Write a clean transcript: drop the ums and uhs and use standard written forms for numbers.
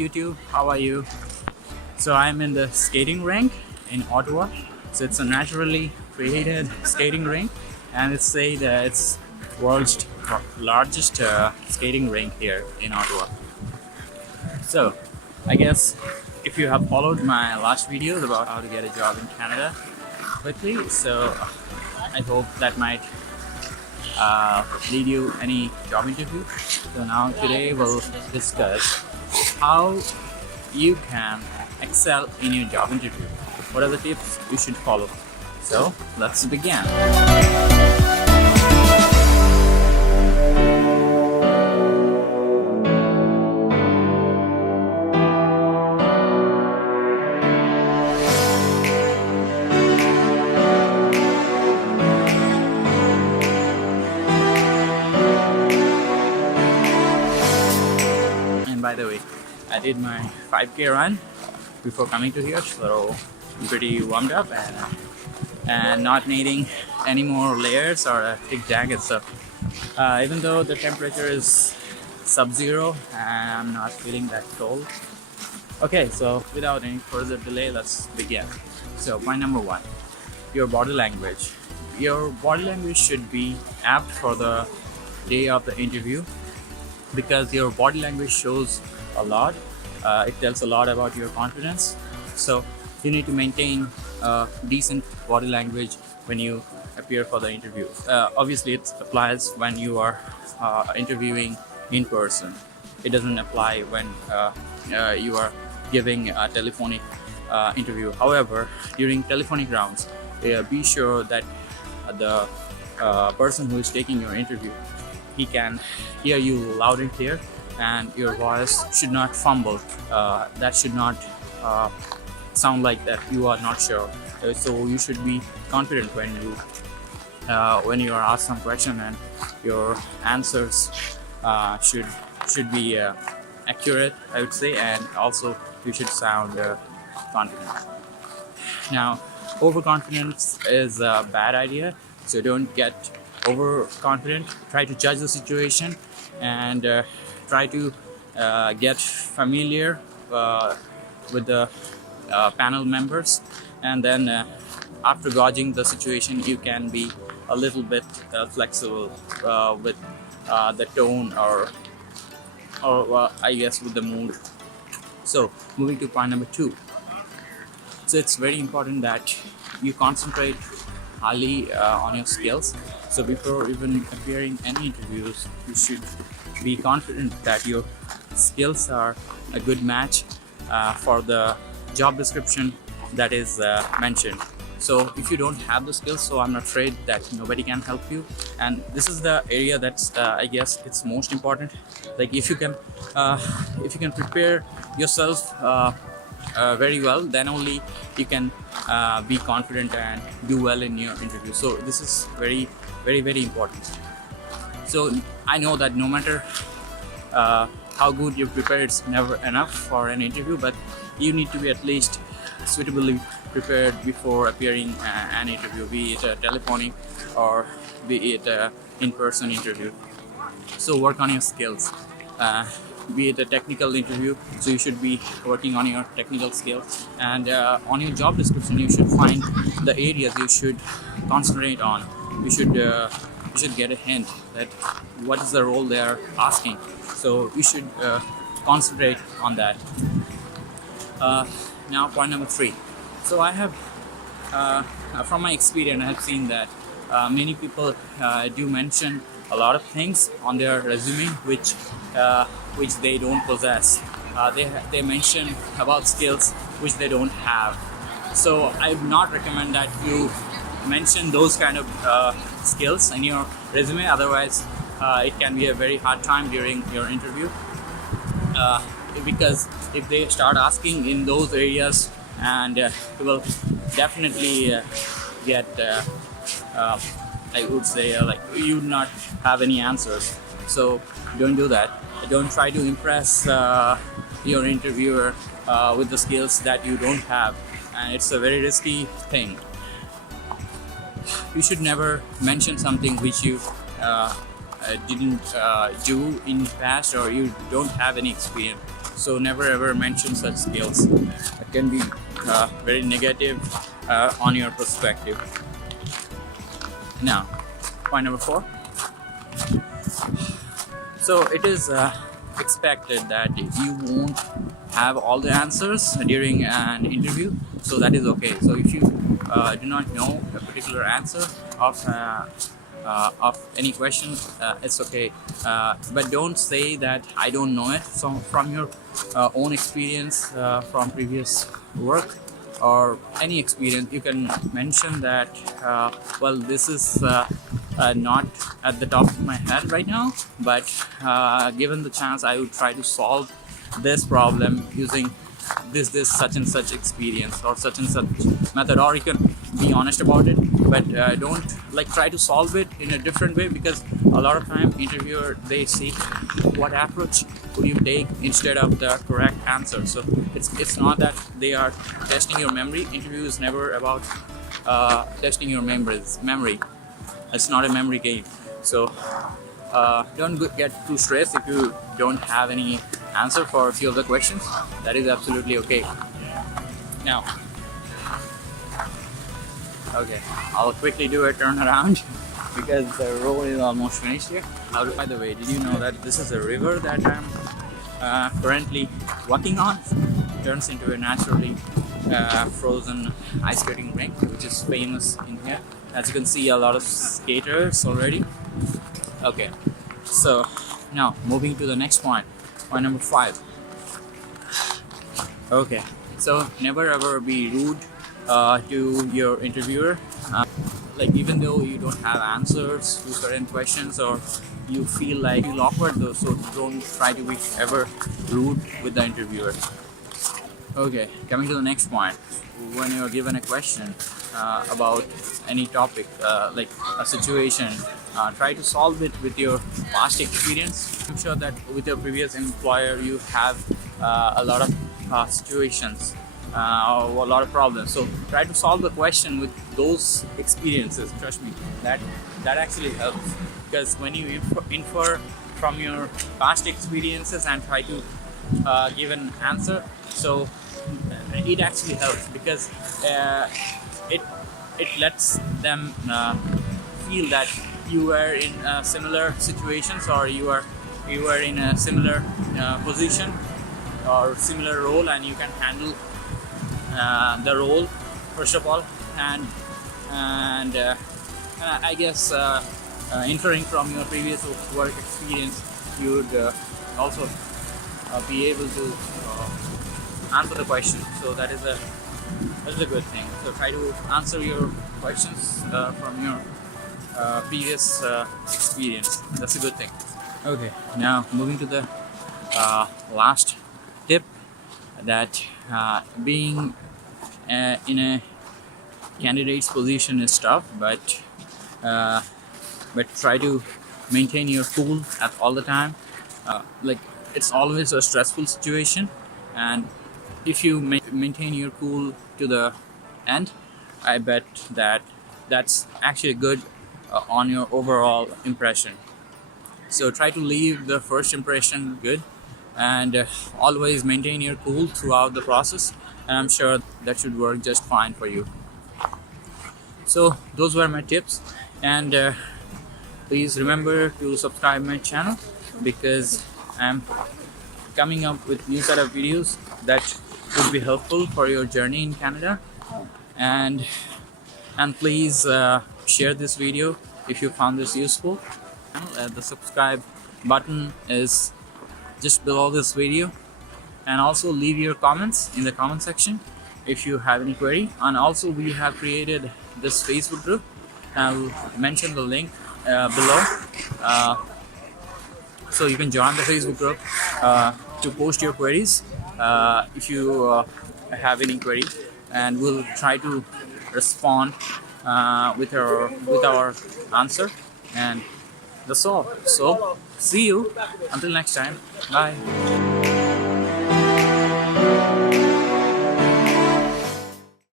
YouTube, how are you? So I'm in the skating rink in Ottawa. So it's a naturally created skating rink, and it's said that it's world's largest skating rink here in Ottawa. So I guess if you have followed my last videos about how to get a job in Canada quickly, so I hope that might lead you any job interview. So now today we'll discuss how you can excel in your job interview. What are the tips you should follow? So let's begin. By the way, I did my 5K run before coming to here, so I'm pretty warmed up and not needing any more layers or a thick jacket. So even though the temperature is sub-zero, I'm not feeling that cold. Okay, so without any further delay, let's begin. So point number one, your body language. Your body language should be apt for the day of the interview, because your body language shows a lot. It tells a lot about your confidence. So you need to maintain decent body language when you appear for the interview. Obviously it applies when you are interviewing in person. It doesn't apply when you are giving a telephonic interview. However, during telephonic rounds, be sure that the person who is taking your interview, he can hear you loud and clear, and your voice should not fumble. That should not sound like that you are not sure. So you should be confident when you are asked some question, and your answers should be accurate, I would say, and also you should sound confident. Now, overconfidence is a bad idea, so don't get overconfident. Try to judge the situation and try to get familiar with the panel members, and then after gauging the situation, you can be a little bit flexible with the tone or I guess with the mood. So moving to point number two. So it's very important that you concentrate highly on your skills. So before even appearing any interviews, you should be confident that your skills are a good match for the job description that is mentioned. So if you don't have the skills, so I'm afraid that nobody can help you. And this is the area that's I guess it's most important. Like if you can prepare yourself very well, then only you can be confident and do well in your interview. So this is very important. So I know that no matter how good you prepare, it's never enough for an interview, but you need to be at least suitably prepared before appearing an interview, be it a telephonic or be it an in-person interview. So work on your skills. Be it a technical interview, so you should be working on your technical skills, and on your job description you should find the areas you should concentrate on. You should get a hint that what is the role they are asking, so you should concentrate on that. Now point number three. So I have from my experience, I have seen that many people do mention a lot of things on their resume which they don't possess. They mention about skills which they don't have. So I would not recommend that you mention those kind of skills in your resume. Otherwise, it can be a very hard time during your interview. Because if they start asking in those areas, and you will definitely get I would say like you would not have any answers. So don't do that. Don't try to impress your interviewer with the skills that you don't have, and it's a very risky thing. You should never mention something which you didn't do in the past, or you don't have any experience. So never ever mention such skills. It can be very negative on your perspective. Now, point number 4. So it is expected that you won't have all the answers during an interview, so that is okay. So if you do not know a particular answer of any question, it's okay, but don't say that I don't know it. So from your own experience from previous work or any experience, you can mention that well, this is not at the top of my head right now, but given the chance, I would try to solve this problem using this such and such experience or such and such method. Or you can be honest about it, but don't like try to solve it in a different way, because a lot of time interviewer, they see what approach would you take instead of the correct answer. So it's not that they are testing your memory. Interview is never about testing your memory. It's not a memory game. So don't get too stressed if you don't have any answer for a few of the questions. That is absolutely okay. Now, okay, I'll quickly do a turnaround because the road is almost finished here. By the way, did you know that this is a river that I'm currently walking on? It turns into a naturally frozen ice skating rink, which is famous in here. As you can see, a lot of skaters already. Okay, so now moving to the next point number 5. Okay, so never ever be rude to your interviewer. Like even though you don't have answers to certain questions or you feel awkward though, so don't try to be ever rude with the interviewer. Okay, coming to the next point. When you're given a question about any topic, like a situation, try to solve it with your past experience. I'm sure that with your previous employer you have a lot of situations or a lot of problems. So try to solve the question with those experiences. Trust me, that actually helps, because when you infer from your past experiences and try to give an answer, so it actually helps, because it lets them feel that you were in similar situations, or you were in a similar position or similar role, and you can handle the role first of all, and I guess inferring from your previous work experience, you would also be able to answer the question. So that is a good thing. So try to answer your questions from your previous experience. That's a good thing. Okay, now moving to the last tip, that being in a candidate's position is tough, but try to maintain your cool at all the time. Like it's always a stressful situation, and if you maintain your cool to the end, I bet that's actually good on your overall impression. So try to leave the first impression good, and always maintain your cool throughout the process, and I'm sure that should work just fine for you. So those were my tips, and please remember to subscribe my channel, because I'm coming up with new set of videos that would be helpful for your journey in Canada. And please share this video if you found this useful. The subscribe button is just below this video, and also leave your comments in the comment section if you have any query. And also we have created this Facebook group. I'll mention the link below, so you can join the Facebook group to post your queries if you have any query, and we'll try to respond with our answer. And that's all. So see you until next time. Bye.